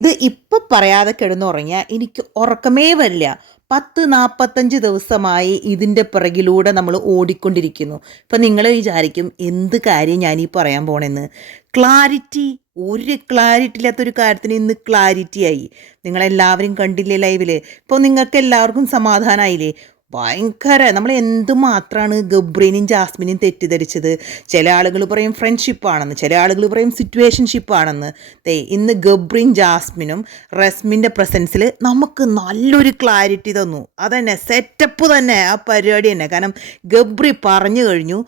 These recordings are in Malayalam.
ഇത് ഇപ്പം പറയാതെ കിടന്നുറങ്ങിയാൽ എനിക്ക് ഉറക്കമേ വരില്ല. 10-45 ദിവസമായി ഇതിൻ്റെ പിറകിലൂടെ നമ്മൾ ഓടിക്കൊണ്ടിരിക്കുന്നു. ഇപ്പം നിങ്ങൾ വിചാരിക്കും എന്ത് കാര്യം ഞാനീ പറയാൻ പോണെന്ന്. ക്ലാരിറ്റി, ഒരു ക്ലാരിറ്റി ഇല്ലാത്തൊരു കാര്യത്തിന് ഇന്ന് ക്ലാരിറ്റി ആയി. നിങ്ങളെല്ലാവരും കണ്ടില്ലേ ലൈവിൽ? ഇപ്പോൾ നിങ്ങൾക്ക് എല്ലാവർക്കും സമാധാനമായില്ലേ? ഭയങ്കര നമ്മൾ എന്തുമാത്രമാണ് ഗബ്രീനും ജാസ്മിനും തെറ്റിദ്ധരിച്ചത്. ചില ആളുകൾ പറയും ഫ്രണ്ട്ഷിപ്പാണെന്ന്, ചില ആളുകൾ പറയും സിറ്റുവേഷൻഷിപ്പാണെന്ന്. ഇന്ന് ഗബ്രീൻ ജാസ്മിനും റസ്മിൻ്റെ പ്രസൻസിൽ നമുക്ക് നല്ലൊരു ക്ലാരിറ്റി തന്നു. അതന്നെ സെറ്റപ്പ് തന്നെ, ആ പരിപാടി തന്നെ. കാരണം ഗബ്രി പറഞ്ഞു കഴിഞ്ഞു,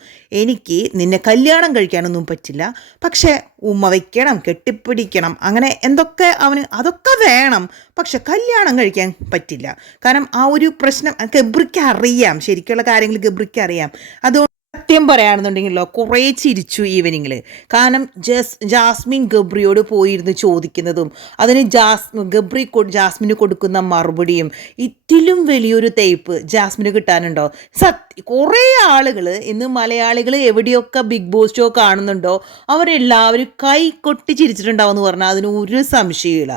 എനിക്ക് നിന്നെ കല്യാണം കഴിക്കാനൊന്നും പറ്റില്ല, പക്ഷേ ഉമ്മ വയ്ക്കണം, കെട്ടിപ്പിടിക്കണം, അങ്ങനെ എന്തൊക്കെ അവന് അതൊക്കെ വേണം, പക്ഷെ കല്യാണം കഴിക്കാൻ പറ്റില്ല. കാരണം ആ ഒരു പ്രശ്നം ഗബ്രിക്ക് അറിയാം, ശരിക്കുള്ള കാര്യങ്ങൾ ഗബ്രിക്ക് അറിയാം. അതുകൊണ്ട് സത്യം പറയുകയാണെന്നുണ്ടെങ്കിലോ കുറേ ചിരിച്ചു ഈവനിങ്ങിൽ. കാരണം ജാസ്മിൻ ഗബ്രിയോട് പോയിരുന്ന് ചോദിക്കുന്നതും അതിന് ഗബ്രി ജാസ്മിന് കൊടുക്കുന്ന മറുപടിയും ഇതിലും വലിയൊരു തേപ്പ് ജാസ്മിന് കിട്ടാനുണ്ടോ? കുറേ ആളുകൾ ഇന്ന് മലയാളികൾ എവിടെയൊക്കെ ബിഗ് ബോസ് ഷോ കാണുന്നുണ്ടോ അവരെല്ലാവരും കൈ കൊട്ടി ചിരിച്ചിട്ടുണ്ടാവും എന്ന് പറഞ്ഞാൽ അതിന് ഒരു സംശയമില്ല.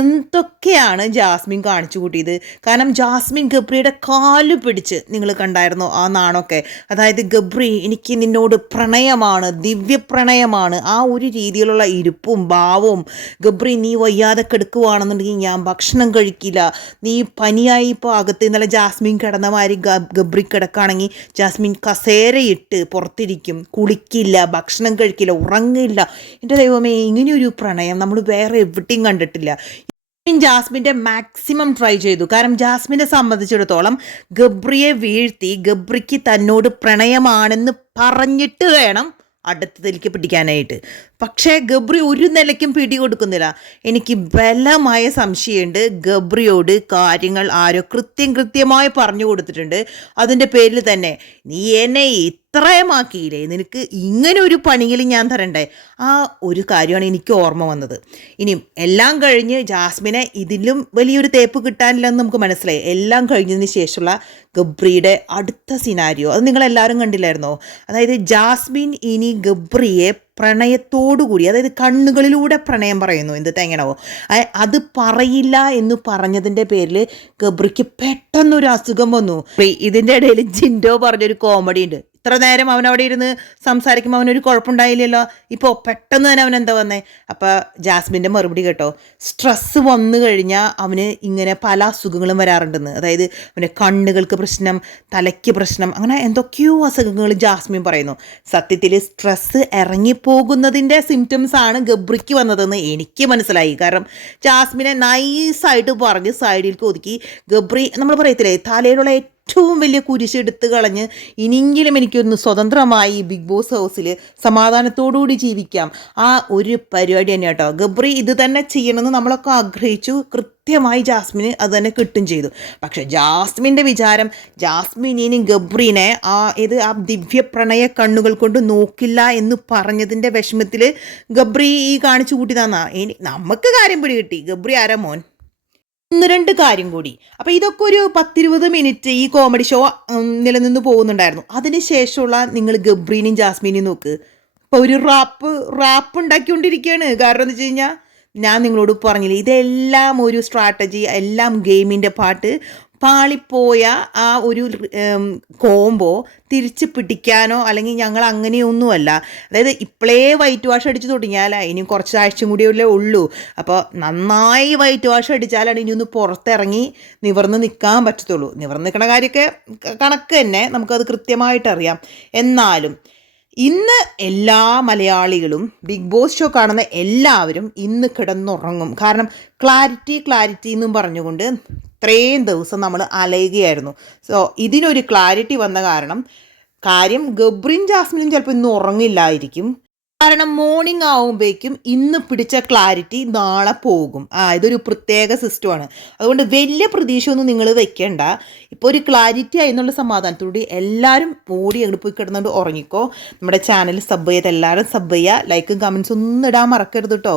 എന്തൊക്കെയാണ് ജാസ്മിൻ കാണിച്ചു കൂട്ടിയത്. കാരണം ജാസ്മിൻ ഗബ്രിയുടെ കാല് പിടിച്ച് നിങ്ങൾ കണ്ടായിരുന്നോ ആ നാണൊക്കെ? അതായത് ഗബ്രി, എനിക്ക് നിന്നോട് പ്രണയമാണ്, ദിവ്യപ്രണയമാണ്, ആ ഒരു രീതിയിലുള്ള ഇരിപ്പും ഭാവവും. ഗബ്രി, നീ വയ്യാതെ കിടക്കുവാണെന്നുണ്ടെങ്കിൽ ഞാൻ ഭക്ഷണം കഴിക്കില്ല, നീ പനിയായി ഇപ്പോൾ അകത്ത് ഇന്നലെ ജാസ്മിൻ കിടന്ന മാതിരി ഗബ്രി കിടക്കുകയാണെങ്കിൽ ജാസ്മിൻ കസേരയിട്ട് പുറത്തിരിക്കും, കുളിക്കില്ല, ഭക്ഷണം കഴിക്കില്ല, ഉറങ്ങില്ല. എൻ്റെ ദൈവമേ, ഇങ്ങനെയൊരു പ്രണയം നമ്മൾ വേറെ എവിടെയും കണ്ടിട്ടില്ല. ജാസ്മിൻ്റെ മാക്സിമം ട്രൈ ചെയ്തു. കാരണം ജാസ്മിനെ സംബന്ധിച്ചിടത്തോളം ഗബ്രിയെ വീഴ്ത്തി ഗബ്രിക്ക് തന്നോട് പ്രണയമാണെന്ന് പറഞ്ഞിട്ട് വേണം അടുത്തതിലേക്ക് പിടിക്കാനായിട്ട്. പക്ഷേ ഗബ്രി ഒരു നിലയ്ക്കും പിടി കൊടുക്കുന്നില്ല. എനിക്ക് ബലമായ സംശയമുണ്ട് ഗബ്രിയോട് കാര്യങ്ങൾ ആരോ കൃത്യമായി പറഞ്ഞു കൊടുത്തിട്ടുണ്ട്. അതിൻ്റെ പേരിൽ തന്നെ നീ എന്നെ ഇത്രയുമാക്കിയില്ലേ, നിനക്ക് ഇങ്ങനെ ഒരു പണിയിൽ ഞാൻ തരണ്ടേ, ആ ഒരു കാര്യമാണ് എനിക്ക് ഓർമ്മ വന്നത്. ഇനിയും എല്ലാം കഴിഞ്ഞ് ജാസ്മിനെ ഇതിലും വലിയൊരു തേപ്പ് കിട്ടാനില്ലെന്ന് നമുക്ക് മനസ്സിലായി. എല്ലാം കഴിഞ്ഞതിന് ശേഷമുള്ള ഗബ്രിയുടെ അടുത്ത സിനാരിയോ അത് നിങ്ങളെല്ലാവരും കണ്ടില്ലായിരുന്നോ? അതായത് ജാസ്മിൻ ഇനി ഗബ്രിയെ പ്രണയത്തോടുകൂടി, അതായത് കണ്ണുകളിലൂടെ പ്രണയം പറയുന്നു. എന്ത് തേങ്ങണവോ അത് പറയില്ല എന്ന് പറഞ്ഞതിൻ്റെ പേരിൽ ഗബ്രിക്ക് പെട്ടെന്നൊരു അസുഖം വന്നു. ഇതിൻ്റെ ഇടയിൽ ജിൻഡോ പറഞ്ഞൊരു കോമഡി ഉണ്ട്. ഇത്ര നേരം അവൻ അവിടെ ഇരുന്ന് സംസാരിക്കുമ്പോൾ അവനൊരു കുഴപ്പമുണ്ടായില്ലല്ലോ, ഇപ്പോൾ പെട്ടെന്ന് തന്നെ അവൻ എന്താ വന്നേ? അപ്പോൾ ജാസ്മിൻ്റെ മറുപടി കേട്ടോ, സ്ട്രെസ്സ് വന്നു കഴിഞ്ഞാൽ അവന് ഇങ്ങനെ പല അസുഖങ്ങളും വരാറുണ്ടെന്ന്. അതായത് അവൻ്റെ കണ്ണുകൾക്ക് പ്രശ്നം, തലയ്ക്ക് പ്രശ്നം, അങ്ങനെ എന്തൊക്കെയോ അസുഖങ്ങൾ ജാസ്മിൻ പറയുന്നു. സത്യത്തിൽ സ്ട്രെസ്സ് ഇറങ്ങിപ്പോകുന്നതിൻ്റെ സിംറ്റംസ് ആണ് ഗബ്രിക്ക് വന്നതെന്ന് എനിക്ക് മനസ്സിലായി. കാരണം ജാസ്മിനെ നൈസായിട്ട് പറഞ്ഞ് സൈഡിലേക്ക് ഒതുക്കി ഗബ്രി, നമ്മൾ പറയത്തില്ലേ, തലയിലുള്ള ഏറ്റവും വലിയ കുരിശ് എടുത്ത് കളഞ്ഞ് ഇനിയെങ്കിലും എനിക്കൊന്ന് സ്വതന്ത്രമായി ബിഗ് ബോസ് ഹൗസിൽ സമാധാനത്തോടുകൂടി ജീവിക്കാം, ആ ഒരു പരിപാടി തന്നെ കേട്ടോ. ഗബ്രി ഇത് തന്നെ ചെയ്യണമെന്ന് നമ്മളൊക്കെ ആഗ്രഹിച്ചു. കൃത്യമായി ജാസ്മിന് അത് തന്നെ കിട്ടും ചെയ്തു. പക്ഷേ ജാസ്മിൻ്റെ വിചാരം ജാസ്മിനും ഗബ്രീനെ ആ ദിവ്യപ്രണയ കണ്ണുകൾ കൊണ്ട് നോക്കില്ല എന്ന് പറഞ്ഞതിൻ്റെ വിഷമത്തിൽ ഗബ്രി ഈ കാണിച്ചു കൂട്ടിയതാന്നാ. നമുക്ക് കാര്യം പിടി കിട്ടി. ഗബ്രി ആരാ മോൻ? 1-2 കാര്യം കൂടി. അപ്പോൾ ഇതൊക്കെ ഒരു 10-20 മിനിറ്റ് ഈ കോമഡി ഷോ നിലനിന്ന് പോകുന്നുണ്ടായിരുന്നു. അതിനുശേഷമുള്ള നിങ്ങൾ ഗബ്രീനും ജാസ്മിനും നോക്ക്, ഇപ്പോൾ ഒരു റാപ്പ് ഉണ്ടാക്കിക്കൊണ്ടിരിക്കുകയാണ്. കാരണം എന്ന് വെച്ച് കഴിഞ്ഞാൽ ഞാൻ നിങ്ങളോട് പറഞ്ഞില്ലേ, ഇതെല്ലാം ഒരു സ്ട്രാറ്റജി, എല്ലാം ഗെയിമിൻ്റെ പാട്ട്. പാളിപ്പോയ ആ ഒരു കോംബോ തിരിച്ച് പിടിക്കാനോ അല്ലെങ്കിൽ ഞങ്ങൾ അങ്ങനെയൊന്നുമല്ല. അതായത് ഇപ്പോഴേ വൈറ്റ് വാഷ് അടിച്ച് തുടങ്ങിയാൽ ഇനി കുറച്ച് ആഴ്ചയും കൂടിയല്ലേ ഉള്ളൂ. അപ്പോൾ നന്നായി വൈറ്റ് വാഷ് അടിച്ചാലാണ് ഇനി ഒന്ന് പുറത്തിറങ്ങി നിവർന്ന് നിൽക്കാൻ പറ്റത്തുള്ളൂ. നിവർന്ന് നിൽക്കുന്ന കാര്യമൊക്കെ കണക്ക് തന്നെ, നമുക്കത് കൃത്യമായിട്ടറിയാം. എന്നാലും ഇന്ന് എല്ലാ മലയാളികളും ബിഗ് ബോസ് ഷോ കാണുന്ന എല്ലാവരും ഇന്ന് കിടന്നുറങ്ങും. കാരണം ക്ലാരിറ്റി എന്നും പറഞ്ഞുകൊണ്ട് ഇത്രയും ദിവസം നമ്മൾ അലയുകയായിരുന്നു. സോ ഇതിനൊരു ക്ലാരിറ്റി വന്ന കാര്യം ഗബ്രിൻ ജാസ്മിനും ചിലപ്പോൾ ഇന്ന് ഉറങ്ങില്ലായിരിക്കും. കാരണം മോർണിംഗ് ആകുമ്പോഴേക്കും ഇന്ന് പിടിച്ച ക്ലാരിറ്റി നാളെ പോകും. ഇതൊരു പ്രത്യേക സിസ്റ്റമാണ്. അതുകൊണ്ട് വലിയ പ്രതീക്ഷയൊന്നും നിങ്ങൾ വെക്കേണ്ട. ഇപ്പോൾ ഒരു ക്ലാരിറ്റി ആയി എന്നുള്ള സമാധാനത്തോടെ എല്ലാവരും ഓടി അങ്ങോട്ട് പോയി കിടന്നുകൊണ്ട് ഉറങ്ങിക്കോ. നമ്മുടെ ചാനൽ സബ് ചെയ്ത് എല്ലാവരും സബ് ചെയ്യുക. ലൈക്കും കമൻസും ഒന്നും ഇടാൻ മറക്കരുത് കേട്ടോ.